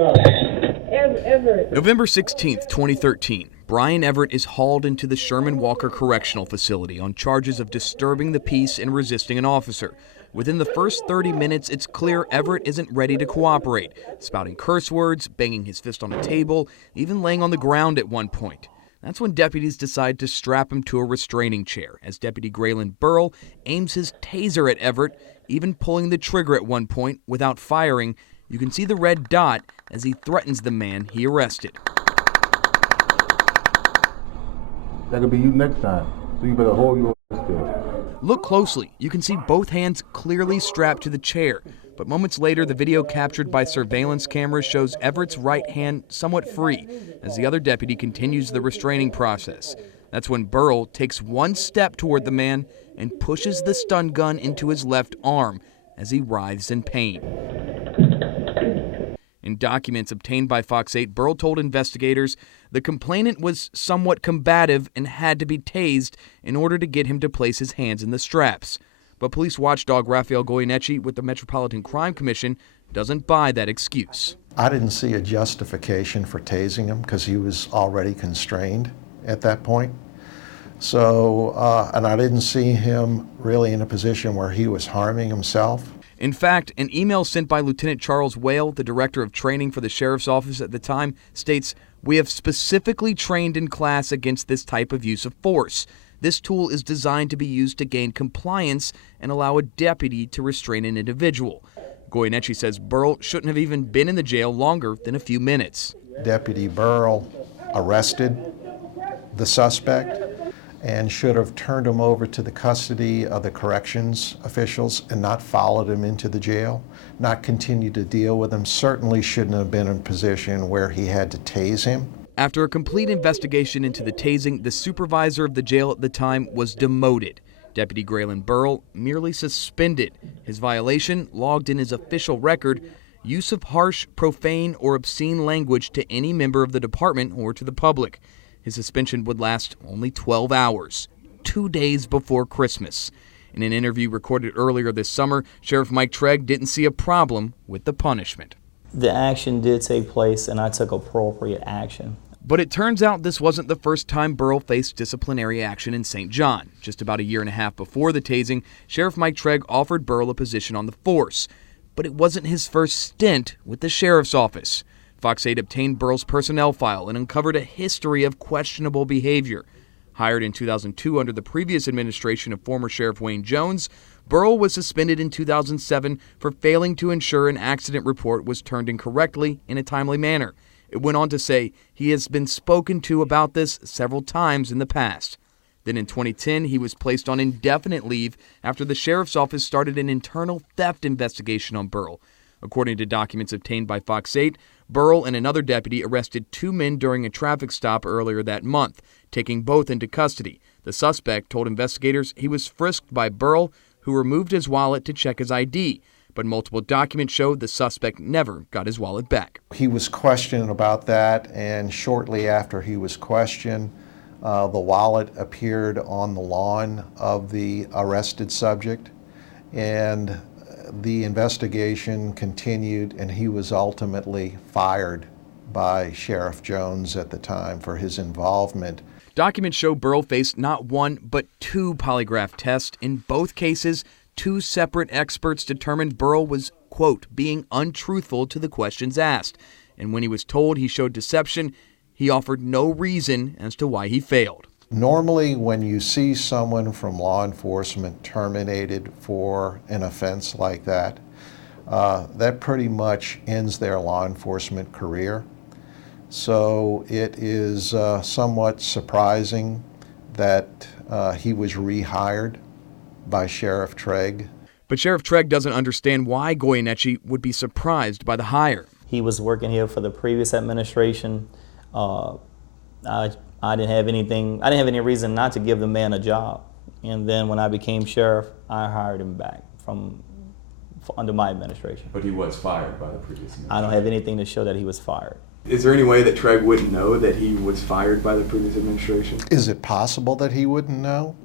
Everett. November 16th, 2013. Brian Everett is hauled into the Sherman Walker Correctional Facility on charges of disturbing the peace and resisting an officer. Within the first 30 minutes, it's clear Everett isn't ready to cooperate, spouting curse words, banging his fist on a table, even laying on the ground at one point. That's when deputies decide to strap him to a restraining chair, as Deputy Graylin Burrell aims his taser at Everett, even pulling the trigger at one point without firing. You can see the red dot as he threatens the man he arrested. That could be you next time, so you better hold your still. Look closely. You can see both hands clearly strapped to the chair. But moments later, the video captured by surveillance cameras shows Everett's right hand somewhat free as the other deputy continues the restraining process. That's when Burrell takes one step toward the man and pushes the stun gun into his left arm as he writhes in pain. In documents obtained by Fox 8, Burrell told investigators the complainant was somewhat combative and had to be tased in order to get him to place his hands in the straps. But police watchdog Rafael Goyeneche with the Metropolitan Crime Commission doesn't buy that excuse. I didn't see a justification for tasing him because he was already constrained at that point. So, and I didn't see him really in a position where he was harming himself. In fact, an email sent by Lieutenant Charles Whale, the director of training for the sheriff's office at the time, states, "We have specifically trained in class against this type of use of force. This tool is designed to be used to gain compliance and allow a deputy to restrain an individual." Goyeneche says Burrell shouldn't have even been in the jail longer than a few minutes. Deputy Burrell arrested the suspect and should have turned him over to the custody of the corrections officials and not followed him into the jail, not continue to deal with him. Certainly shouldn't have been in a position where he had to tase him. After a complete investigation into the tasing, the supervisor of the jail at the time was demoted. Deputy Graylin Burrell merely suspended. His violation, logged in his official record, use of harsh, profane, or obscene language to any member of the department or to the public. His suspension would last only 12 hours, 2 days before Christmas. In an interview recorded earlier this summer, Sheriff Mike Treg didn't see a problem with the punishment. The action did take place, and I took appropriate action. But it turns out this wasn't the first time Burrell faced disciplinary action in St. John. Just about a year and a half before the tasing, Sheriff Mike Treg offered Burrell a position on the force. But it wasn't his first stint with the sheriff's office. Fox 8 obtained Burrell's personnel file and uncovered a history of questionable behavior. Hired in 2002 under the previous administration of former Sheriff Wayne Jones, Burrell was suspended in 2007 for failing to ensure an accident report was turned in correctly in a timely manner. It went on to say he has been spoken to about this several times in the past. Then in 2010, he was placed on indefinite leave after the sheriff's office started an internal theft investigation on Burrell. According to documents obtained by Fox 8, Burrell and another deputy arrested 2 men during a traffic stop earlier that month, taking both into custody. The suspect told investigators he was frisked by Burrell, who removed his wallet to check his ID. But multiple documents showed the suspect never got his wallet back. He was questioned about that, and shortly after he was questioned, the wallet appeared on the lawn of the arrested subject, and the investigation continued, and he was ultimately fired by Sheriff Jones at the time for his involvement. Documents show Burrell faced not one, but 2 polygraph tests. In both cases, 2 separate experts determined Burrell was, quote, being untruthful to the questions asked. And when he was told he showed deception, he offered no reason as to why he failed. Normally, when you see someone from law enforcement terminated for an offense like that, that pretty much ends their law enforcement career. So it is somewhat surprising that he was rehired by Sheriff Treg. But Sheriff Treg doesn't understand why Goyeneche would be surprised by the hire. He was working here for the previous administration. I didn't have any reason not to give the man a job. And then when I became sheriff, I hired him back under my administration. But he was fired by the previous administration. I don't have anything to show that he was fired. Is there any way that Treg wouldn't know that he was fired by the previous administration? Is it possible that he wouldn't know?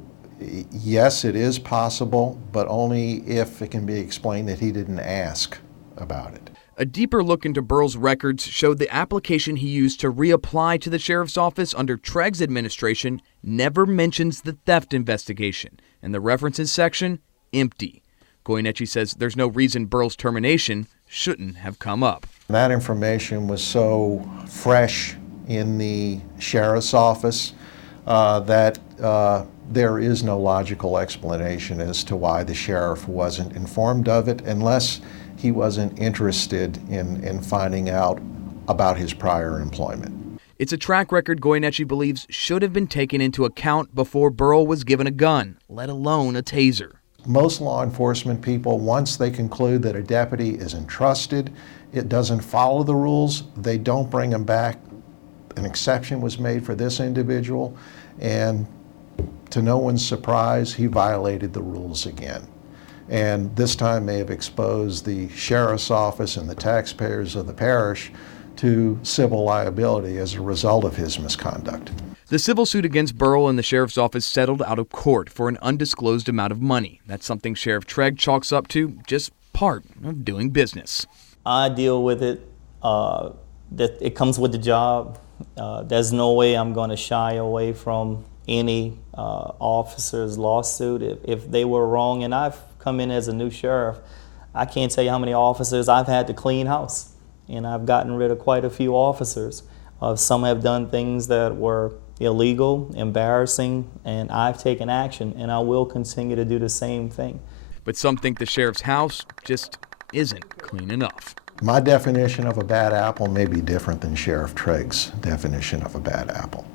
Yes, it is possible, but only if it can be explained that he didn't ask about it. A deeper look into Burrell's records showed the application he used to reapply to the sheriff's office under Tregg's administration never mentions the theft investigation, and the references section, empty. Goyeneche says there's no reason Burrell's termination shouldn't have come up. That information was so fresh in the sheriff's office that there is no logical explanation as to why the sheriff wasn't informed of it, unless he wasn't interested in finding out about his prior employment. It's a track record Goyeneche believes should have been taken into account before Burrell was given a gun, let alone a taser. Most law enforcement people, once they conclude that a deputy is entrusted, it doesn't follow the rules, they don't bring him back. An exception was made for this individual, and to no one's surprise, he violated the rules again. And this time may have exposed the sheriff's office and the taxpayers of the parish to civil liability as a result of his misconduct. The civil suit against Burrell and the sheriff's office settled out of court for an undisclosed amount of money. That's something Sheriff Tregg chalks up to just part of doing business. I deal with it, that it comes with the job. There's no way I'm going to shy away from any officer's lawsuit. If they were wrong, and I've come in as a new sheriff, I can't tell you how many officers I've had to clean house, and I've gotten rid of quite a few officers. Some have done things that were illegal, embarrassing, and I've taken action, and I will continue to do the same thing. But some think the sheriff's house just isn't clean enough. My definition of a bad apple may be different than Sheriff Tregg's definition of a bad apple.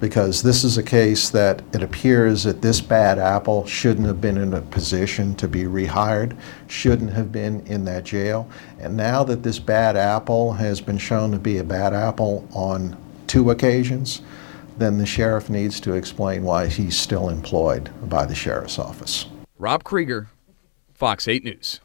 Because this is a case that it appears that this bad apple shouldn't have been in a position to be rehired, shouldn't have been in that jail. And now that this bad apple has been shown to be a bad apple on 2 occasions, then the sheriff needs to explain why he's still employed by the sheriff's office. Rob Krieger, Fox 8 News.